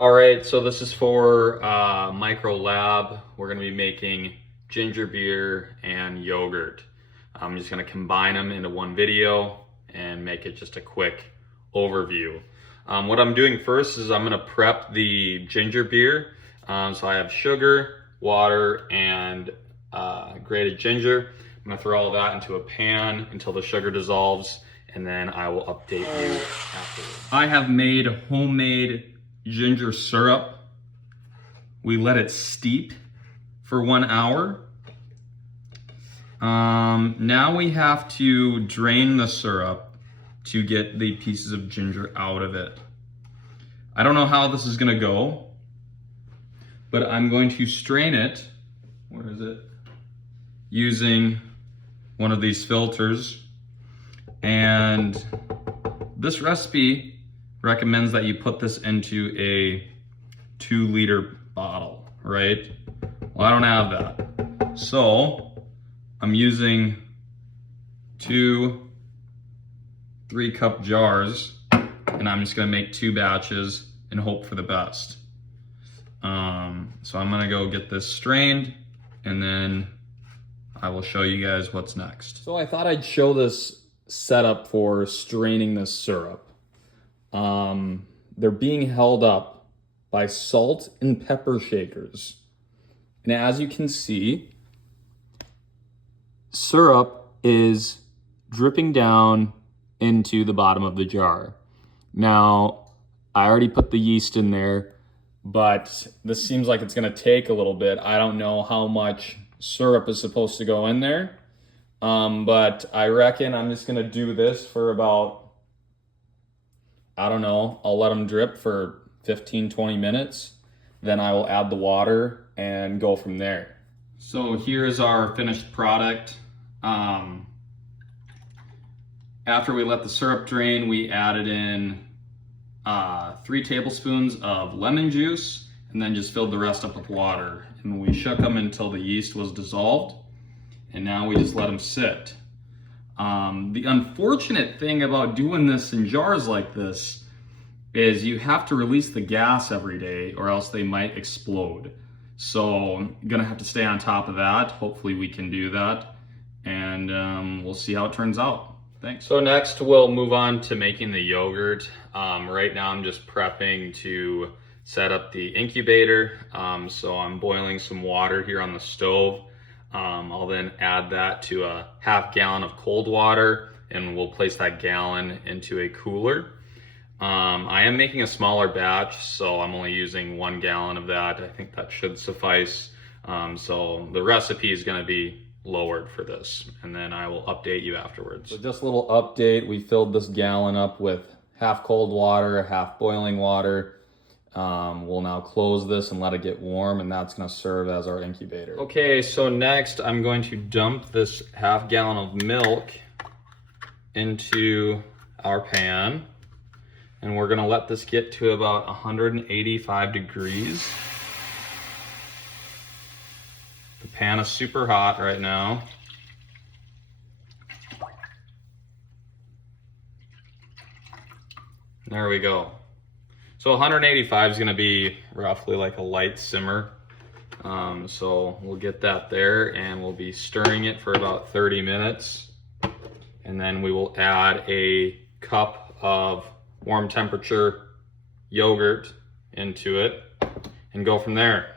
All right, so this is for Micro Lab. We're gonna be making ginger beer and yogurt. I'm just gonna combine them into one video and make it just a quick overview. What I'm doing first is I'm gonna prep the ginger beer. So I have sugar, water, and grated ginger. I'm gonna throw all that into a pan until the sugar dissolves, and then I will update you afterwards. I have made homemade ginger syrup. We let it steep for 1 hour. Now we have to drain the syrup to get the pieces of ginger out of it. I don't know how this is gonna go, but I'm going to strain it, where is it? Using one of these filters. And this recipe recommends that you put this into a 2-liter bottle, right? Well, I don't have that. So I'm using 2 3-cup jars, and I'm just gonna make 2 batches and hope for the best. So I'm gonna go get this strained, and then I will show you guys what's next. So I thought I'd show this setup for straining this syrup. They're being held up by salt and pepper shakers. And as you can see, syrup is dripping down into the bottom of the jar. Now, I already put the yeast in there, but this seems like it's gonna take a little bit. I don't know how much syrup is supposed to go in there, but I reckon I'm just gonna do this for about, I don't know, I'll let them drip for 15-20 minutes. Then I will add the water and go from there. So here's our finished product. After we let the syrup drain, we added in 3 tablespoons of lemon juice and then just filled the rest up with water. And we shook them until the yeast was dissolved. And now we just let them sit. The unfortunate thing about doing this in jars like this is you have to release the gas every day or else they might explode. So I'm gonna have to stay on top of that. Hopefully we can do that, and we'll see how it turns out. Thanks. So next we'll move on to making the yogurt. Right now I'm just prepping to set up the incubator. So I'm boiling some water here on the stove. I'll then add that to a ½ gallon of cold water, and we'll place that gallon into a cooler. I am making a smaller batch, so I'm only using 1 gallon of that. I think that should suffice. So the recipe is going to be lowered for this, and then I will update you afterwards. So just a little update. We filled this gallon up with half cold water, half boiling water. We'll now close this and let it get warm, and that's going to serve as our incubator. Okay, so next I'm going to dump this ½ gallon of milk into our pan, and we're going to let this get to about 185 degrees. The pan is super hot right now. There we go. So 185 is going to be roughly like a light simmer. So we'll get that there, and we'll be stirring it for about 30 minutes. And then we will add a cup of warm temperature yogurt into it and go from there.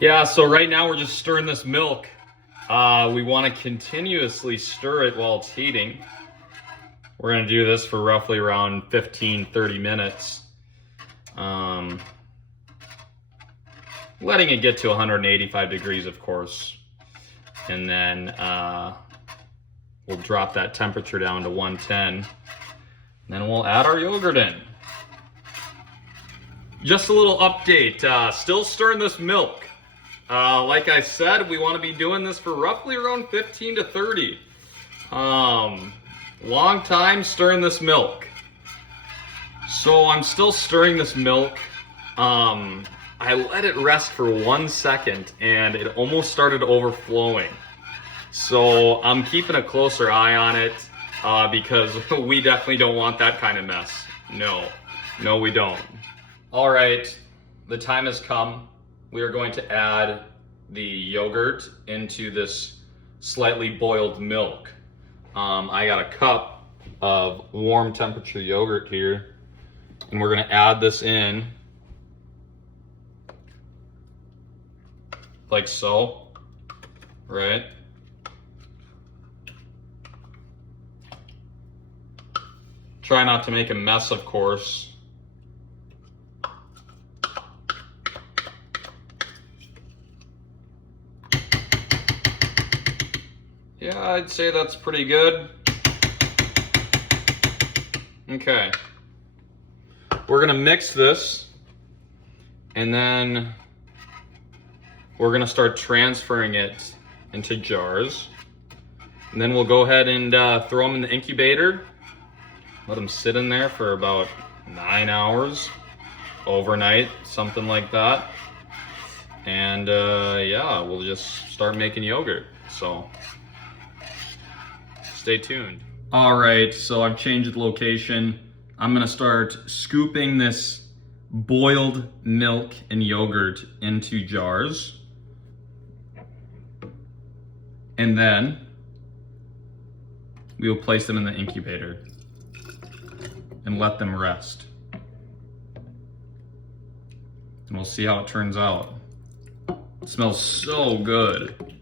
Yeah, so right now we're just stirring this milk. We want to continuously stir it while it's heating. We're going to do this for roughly around 15-30 minutes. Letting it get to 185 degrees, of course. And then we'll drop that temperature down to 110. Then we'll add our yogurt in. Just a little update, still stirring this milk. Like I said, we want to be doing this for roughly around 15 to 30. Long time stirring this milk. So I'm still stirring this milk. I let it rest for 1 second and it almost started overflowing. So I'm keeping a closer eye on it because we definitely don't want that kind of mess. No, we don't. All right, the time has come. We are going to add the yogurt into this slightly boiled milk. I got a cup of warm temperature yogurt here, and we're gonna add this in like so, right? Try not to make a mess, of course. Yeah, I'd say that's pretty good. Okay. We're gonna mix this, and then we're gonna start transferring it into jars. And then we'll go ahead and throw them in the incubator. Let them sit in there for about 9 hours, overnight, something like that. And yeah, we'll just start making yogurt. So stay tuned. All right, so I've changed the location. I'm gonna start scooping this boiled milk and yogurt into jars. And then we will place them in the incubator and let them rest. And we'll see how it turns out. It smells so good.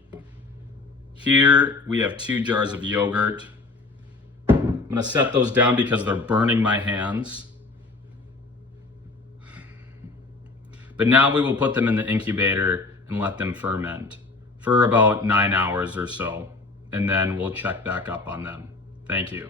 Here we have 2 jars of yogurt. I'm gonna set those down because they're burning my hands. But now we will put them in the incubator and let them ferment for about 9 hours or so. And then we'll check back up on them. Thank you.